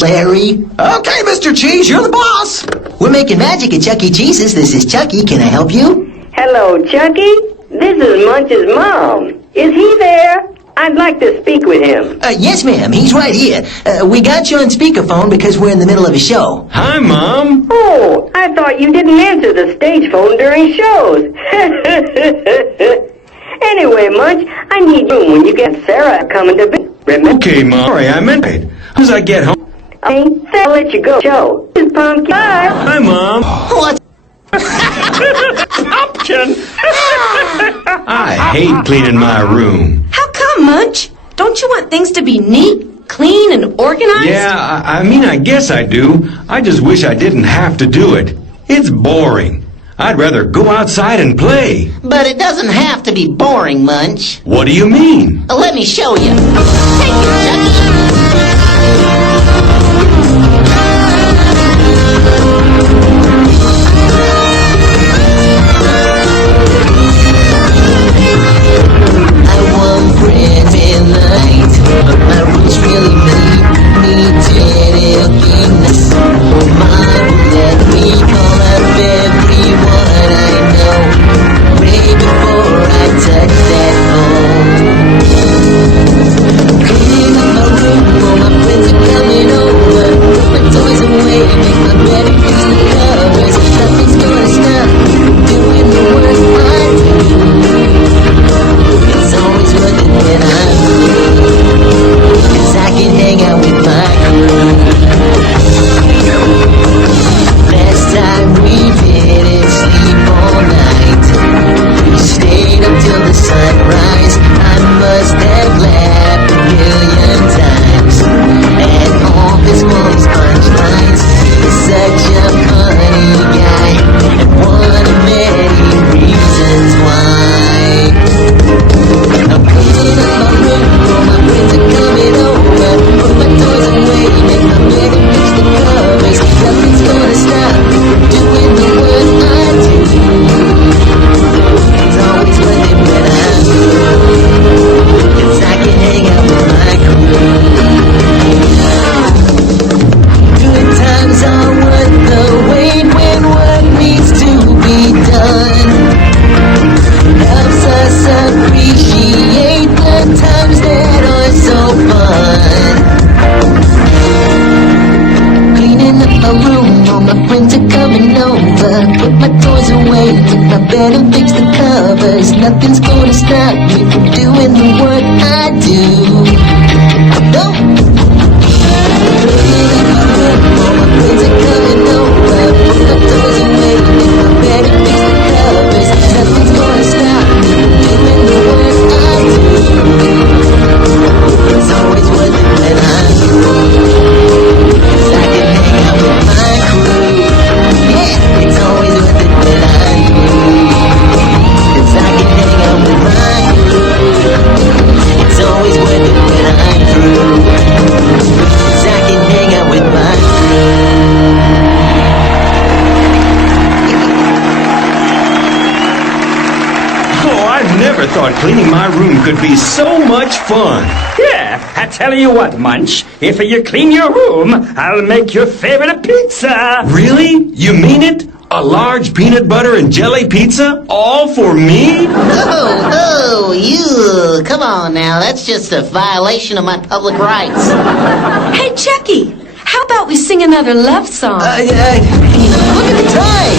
Larry. Okay, Mr. Cheese, you're the boss. We're making magic at Chuck E. Cheese's. This is Chucky. Can I help you? Hello, Chucky. This is Munch's mom. Is he there? I'd like to speak with him. Yes, ma'am. He's right here. We got you on speakerphone because we're in the middle of a show. Hi, Mom. Oh, I thought you didn't answer the stage phone during shows. Anyway, Munch, I need room when you get Sarah coming to bed. Remember? Okay, Mom. Sorry, I meant it. As I get home. Okay, I'll let you go. Joe, this is Pumpkin. Bye. Hi, Mom. What? Pumpkin. I hate cleaning my room. How come, Munch? Don't you want things to be neat, clean, and organized? Yeah, I mean, I guess I do. I just wish I didn't have to do it. It's boring. I'd rather go outside and play. But it doesn't have to be boring, Munch. What do you mean? Let me show you. Take it, Chucky. Nothing's gonna stop me from doing the work I do. No. All my friends are coming over. Put my toys away, make my bed and fix the covers. Nothing's gonna stop me from doing the work I do. It's always worth it when I'm through. 'Cause I can hang out with my crew. Yeah, it's always worth it when I'm through. I can hang out with my crew. It's always worth it when I'm through. 'Cause I can hang out with my Oh, I never thought cleaning my room could be so much fun. Yeah, I tell you what, Munch. If you clean your room, I'll make your favorite pizza. Really? You mean it? A large peanut butter and jelly pizza? All for me? Oh, you. Come on now. That's just a violation of my public rights. Hey, Chucky, how about we sing another love song? Look at the time.